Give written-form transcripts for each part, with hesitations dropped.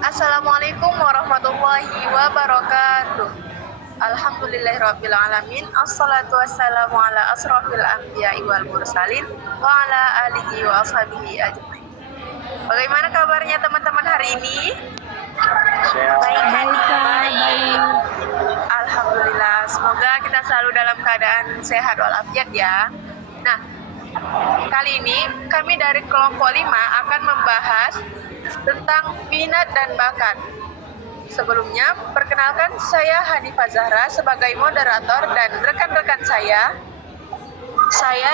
Assalamualaikum warahmatullahi wabarakatuh. Alhamdulillahirabbil alamin. Assalatu wassalamu ala asrofil anbiya'i wal mursalin wa ala alihi wa ashabihi ajmain. Bagaimana kabarnya teman-teman hari ini? Baik, Baik. Alhamdulillah. Semoga kita selalu dalam keadaan sehat walafiat ya. Nah, kali ini kami dari kelompok 5 akan membahas tentang minat dan bakat. Sebelumnya, perkenalkan saya Hanifah Zahra sebagai moderator dan rekan-rekan saya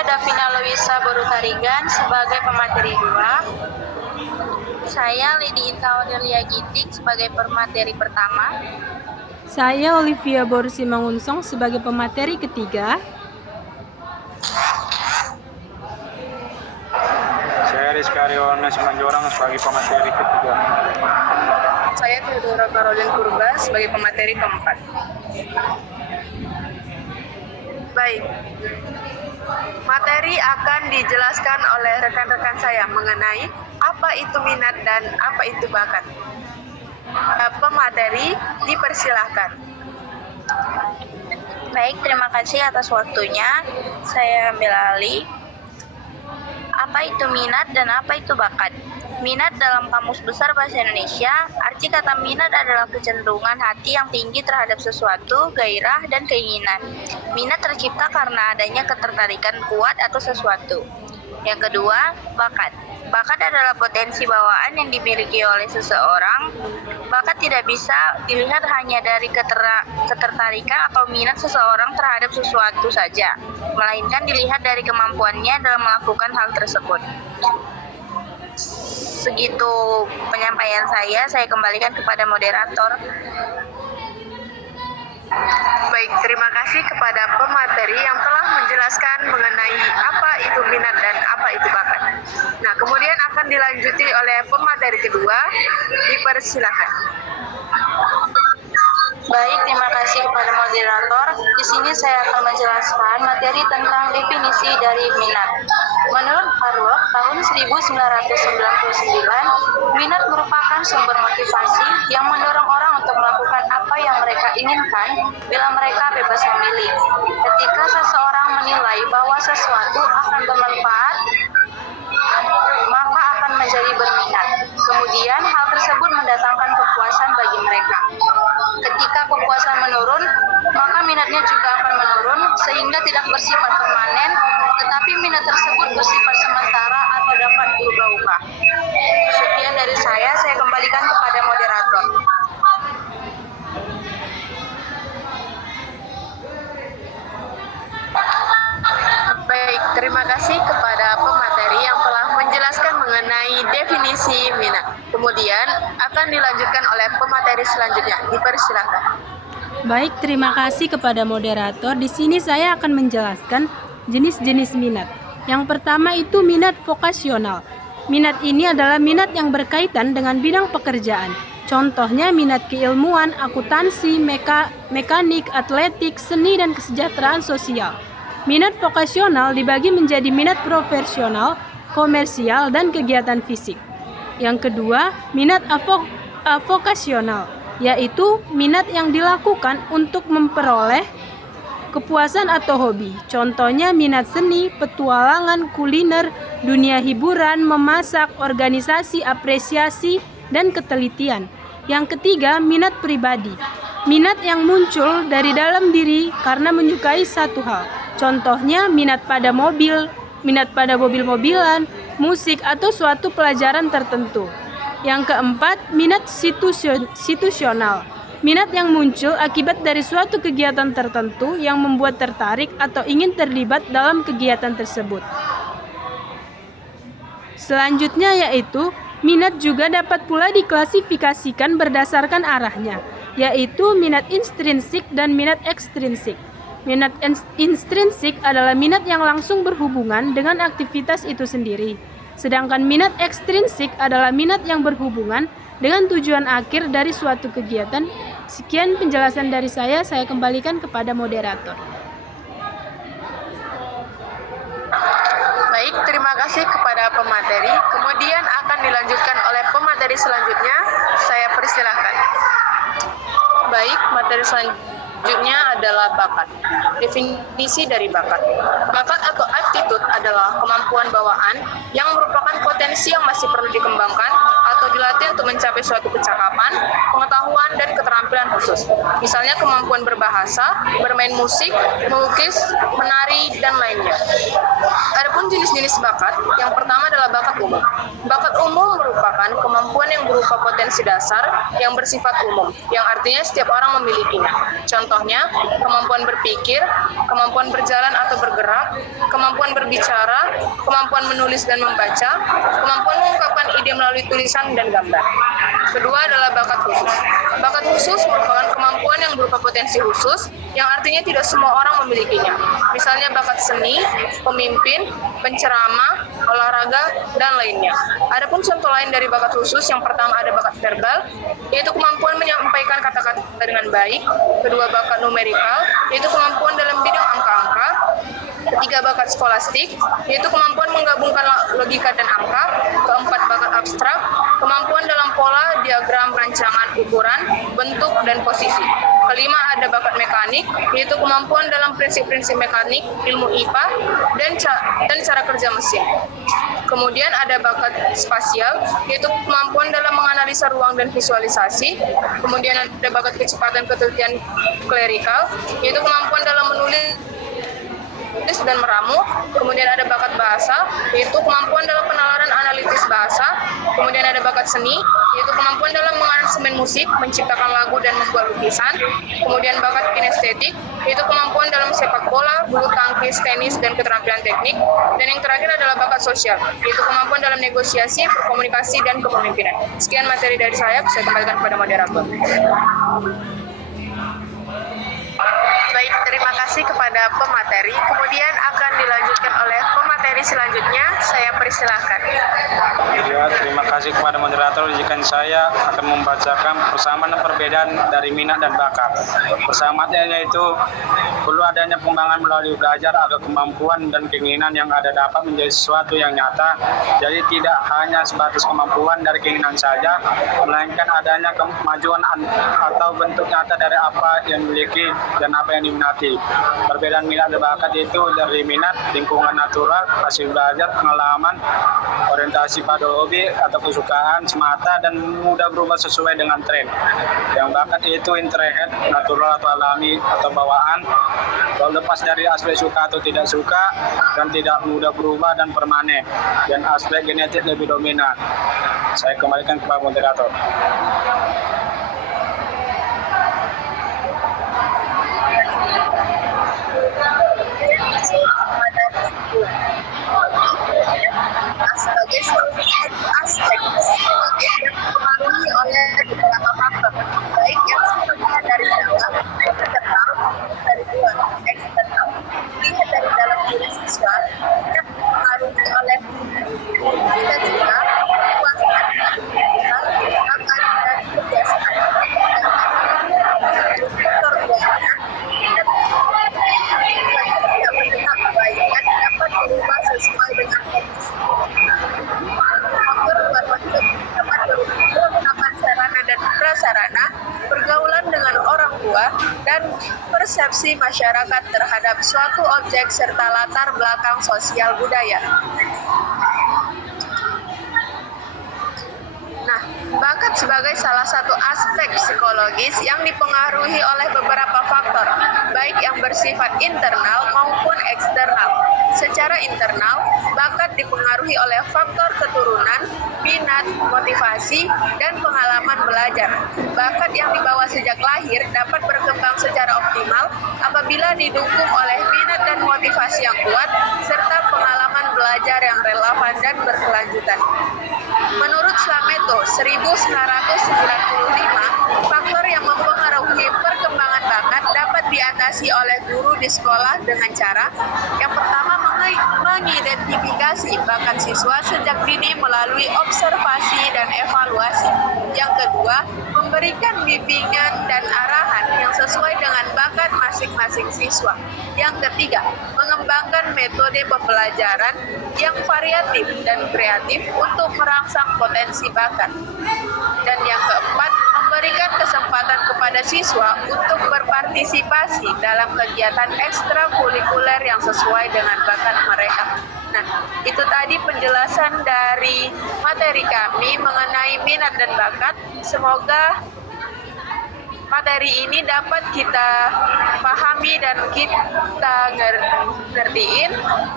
Davina Loisa Borutarigan sebagai pemateri 2. Saya Lady Inta Odelia Ginting sebagai pemateri pertama. Saya Olivia Borsi Mangunsong sebagai pemateri ketiga. Saya Rizka Aryono Simanjorang sebagai pemateri ketiga. Saya Theodora Karolin Purba sebagai pemateri keempat. Baik, materi akan dijelaskan oleh rekan-rekan saya mengenai apa itu minat dan apa itu bakat. Pemateri dipersilahkan. Baik, terima kasih atas waktunya. Saya ambil alih. Apa itu minat dan apa itu bakat? Minat dalam Kamus Besar Bahasa Indonesia, arti kata minat adalah kecenderungan hati yang tinggi terhadap sesuatu, gairah, dan keinginan. Minat tercipta karena adanya ketertarikan kuat atau sesuatu. Yang kedua, bakat. Bakat adalah potensi bawaan yang dimiliki oleh seseorang. Bakat tidak bisa dilihat hanya dari ketertarikan atau minat seseorang terhadap sesuatu saja, melainkan dilihat dari kemampuannya dalam melakukan hal tersebut. Segitu penyampaian saya kembalikan kepada moderator. Baik, terima kasih kepada pemateri yang telah menjelaskan mengenai apa itu minat dan apa itu bakat. Nah, kemudian akan dilanjuti oleh pemateri kedua. Dipersilakan. Baik, terima kasih kepada moderator. Di sini saya akan menjelaskan materi tentang definisi dari minat. Menurut Harlock, tahun 1999, minat merupakan sumber motivasi yang mendorong orang untuk melakukan apa yang mereka inginkan bila mereka bebas memilih. Ketika seseorang menilai bahwa sesuatu akan bermanfaat, maka akan menjadi berminat. Kemudian hal tersebut mendatangkan kepuasan bagi mereka. Ketika kepuasan menurun, maka minatnya juga akan menurun sehingga tidak bersifat permanen, tetapi minat tersebut bersifat sementara atau dapat berubah-ubah. Sekian dari saya kembalikan kepada moderator. Baik, terima kasih kepada pemateri yang telah menjelaskan mengenai definisi minat. Kemudian akan dilanjutkan oleh pemateri selanjutnya. Dipersilakan. Baik, terima kasih kepada moderator. Di sini saya akan menjelaskan jenis-jenis minat. Yang pertama itu minat vokasional. Minat ini adalah minat yang berkaitan dengan bidang pekerjaan. Contohnya minat keilmuan, akuntansi, mekanik, atletik, seni, dan kesejahteraan sosial. Minat vokasional dibagi menjadi minat profesional, komersial, dan kegiatan fisik. Yang kedua, minat avokasional, yaitu minat yang dilakukan untuk memperoleh kepuasan atau hobi. Contohnya minat seni, petualangan, kuliner, dunia hiburan, memasak, organisasi, apresiasi, dan ketelitian. Yang ketiga, minat pribadi. Minat yang muncul dari dalam diri karena menyukai satu hal. Contohnya minat pada mobil-mobilan, musik, atau suatu pelajaran tertentu. Yang keempat, minat situasional. Minat yang muncul akibat dari suatu kegiatan tertentu yang membuat tertarik atau ingin terlibat dalam kegiatan tersebut. Selanjutnya yaitu, minat juga dapat pula diklasifikasikan berdasarkan arahnya, yaitu minat intrinsik dan minat ekstrinsik. Minat intrinsik adalah minat yang langsung berhubungan dengan aktivitas itu sendiri. Sedangkan minat ekstrinsik adalah minat yang berhubungan dengan tujuan akhir dari suatu kegiatan. Sekian penjelasan dari saya kembalikan kepada moderator. Baik, terima kasih kepada pemateri. Kemudian akan dilanjutkan oleh pemateri selanjutnya. Saya persilahkan. Baik, materi selanjutnya adalah bakat. Definisi dari bakat. Bakat atau aptitude adalah kemampuan bawaan yang merupakan potensi yang masih perlu dikembangkan atau dilatih untuk mencapai suatu kecakapan, pengetahuan, dan keterampilan khusus. Misalnya kemampuan berbahasa, bermain musik, melukis, menari, dan lainnya. Adapun jenis-jenis bakat, yang pertama adalah bakat umum. Bakat umum merupakan kemampuan yang berupa potensi dasar yang bersifat umum, yang artinya setiap orang memilikinya. Contohnya, kemampuan berpikir, kemampuan berjalan atau bergerak, kemampuan berbicara, kemampuan menulis dan membaca, kemampuan mengungkapkan ide melalui tulisan dan gambar. Kedua adalah bakat khusus. Bakat khusus merupakan kemampuan yang berupa potensi khusus, yang artinya tidak semua orang memilikinya. Misalnya bakat seni, pemimpin, penceramah, olahraga, dan lainnya. Adapun contoh lain dari bakat khusus, yang pertama ada bakat verbal, yaitu kemampuan menyampaikan kata-kata dengan baik. Kedua, bakat numerikal, yaitu kemampuan dalam bidang angka-angka. Ketiga, bakat skolastik, yaitu kemampuan menggabungkan logika dan angka. Keempat, bakat abstrak, kemampuan dalam pola, diagram, rancangan, ukuran, bentuk, dan posisi. Kelima, ada bakat mekanik, yaitu kemampuan dalam prinsip-prinsip mekanik, ilmu IPA, dan cara kerja mesin. Kemudian ada bakat spasial, yaitu kemampuan dalam menganalisa ruang dan visualisasi. Kemudian ada bakat kecepatan ketelitian klerikal, yaitu kemampuan dalam menulis dan meramu. Kemudian ada bakat bahasa, yaitu kemampuan dalam penalaran analitis bahasa. Kemudian ada bakat seni, yaitu kemampuan dalam mengaransemen musik, menciptakan lagu, dan membuat lukisan. Kemudian bakat kinestetik, yaitu kemampuan dalam sepak bola, bulu tangkis, tenis, dan keterampilan teknik. Dan yang terakhir adalah bakat sosial, yaitu kemampuan dalam negosiasi, berkomunikasi, dan kepemimpinan. Sekian materi dari saya kembalikan kepada moderator. Baik, terima kasih kepada pemateri. Kemudian akan dilanjutkan oleh pemateri selanjutnya. Saya persilahkan. Ya, terima kasih kepada moderator. Izinkan saya akan membacakan persamaan dan perbedaan dari minat dan bakat. Persamaannya yaitu perlu adanya pengembangan melalui belajar agar kemampuan dan keinginan yang ada dapat menjadi sesuatu yang nyata. Jadi tidak hanya sebatas kemampuan dari keinginan saja, melainkan adanya kemajuan atau bentuk nyata dari apa yang dimiliki dan apa yang diminati. Perbedaan minat dan bakat itu dari minat, lingkungan natural, hasil belajar, pengalaman, orientasi pada hobi atau kesukaan semata dan mudah berubah sesuai dengan tren. Yang bakat itu inherent, natural atau alami atau bawaan, lepas dari aspek suka atau tidak suka, dan tidak mudah berubah dan permanen, dan aspek genetik lebih dominan. Saya kembalikan kepada moderator. Sebagai suatu aspek psikologi yang dipengaruhi oleh beberapa faktor, baik yang sifatnya dari dalam, internal, dari luar, eksternal. Dilihat dari dalam diri siswa yang dipengaruhi oleh cita-cita, kekuasaan, bakat, dan kebiasaan. Faktor lainnya tidak menetap baik dan dapat berubah sesuai dengan kondisi. Faktor luar masuk dapat berupa sarana dan prasarana, pergaulan dengan orang tua, dan persepsi masyarakat terhadap suatu objek serta latar belakang sosial budaya. Nah, bakat sebagai salah satu aspek psikologis yang dipengaruhi oleh beberapa faktor, baik yang bersifat internal maupun eksternal. Secara internal, bakat dipengaruhi oleh faktor keturunan, minat, motivasi, dan pengalaman belajar. Bakat yang dibawa sejak lahir dapat berkembang secara optimal apabila didukung oleh minat dan motivasi yang kuat, serta pengalaman belajar yang relevan dan berkelanjutan. Menurut Slameto 1995, faktor yang mempengaruhi perkembangan bakat dapat diatasi oleh guru di sekolah dengan cara yang pertama mengidentifikasi bakat siswa sejak dini melalui observasi dan evaluasi. Yang kedua, memberikan bimbingan dan arahan yang sesuai dengan bakat masing-masing siswa. Yang ketiga, mengembangkan metode pembelajaran yang variatif dan kreatif untuk merangsang potensi bakat. Dan yang keempat, kepada siswa untuk berpartisipasi dalam kegiatan ekstrakurikuler yang sesuai dengan bakat mereka. Nah, itu tadi penjelasan dari materi kami mengenai minat dan bakat. Semoga materi ini dapat kita pahami dan kita ngertiin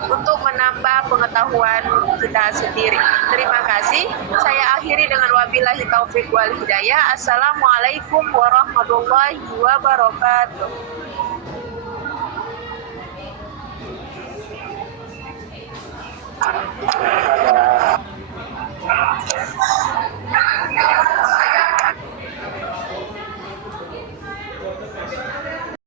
untuk menambah pengetahuan kita sendiri. Terima kasih. Saya akhiri dengan wabillahi taufik wal hidayah. Assalamualaikum warahmatullahi wabarakatuh.